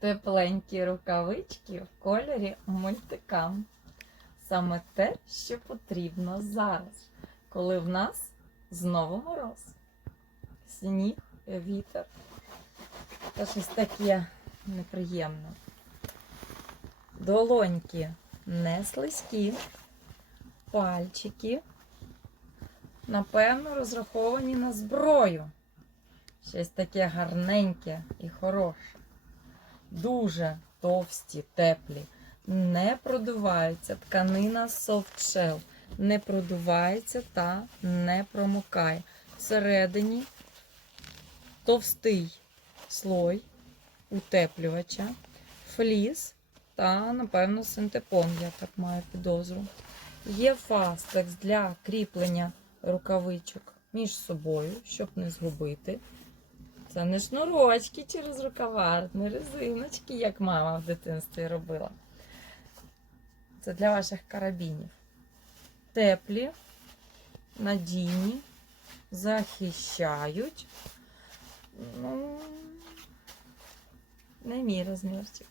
Тепленькі рукавички в кольорі мультикам. Саме те, що потрібно зараз, коли в нас знову мороз. Сніг, вітер. Та щось таке неприємне. Долоньки не слизькі, пальчики, напевно, розраховані на зброю. Щось таке гарненьке і хороше. Дуже товсті, теплі. Не продуваються. Тканина soft shell. Не продувається та не промокає. Всередині товстий слой утеплювача, фліс та, напевно, синтепон, я так маю підозру. Є фастекс для кріплення рукавичок між собою, щоб не згубити. Це не шнурочки через рукава, не резиночки, як мама в дитинстві робила. Це для ваших карабінів. Теплі, надійні, захищають. Ну, не мій розмірчик.